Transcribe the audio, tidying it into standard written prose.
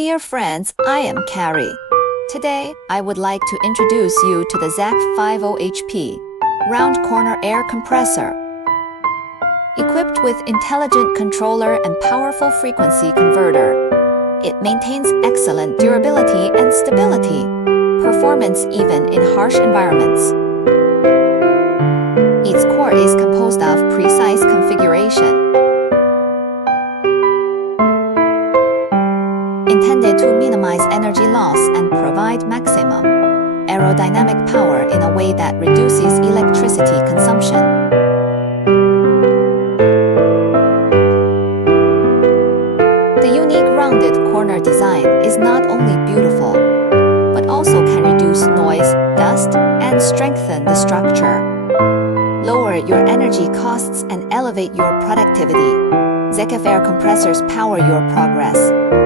Dear friends, I am Carrie. Today, I would like to introduce you to the ZAC 50HP round corner air compressor. Equipped with intelligent controller and powerful frequency converter, it maintains excellent durability and stability, performance even in harsh environments. Its core is composed of precise configuration, intended to minimize energy loss and provide maximum aerodynamic power in a way that reduces electricity consumption. The unique rounded corner design is not only beautiful, but also can reduce noise, dust, and strengthen the structure. Lower your energy costs and elevate your productivity. ZAC air compressors power your progress.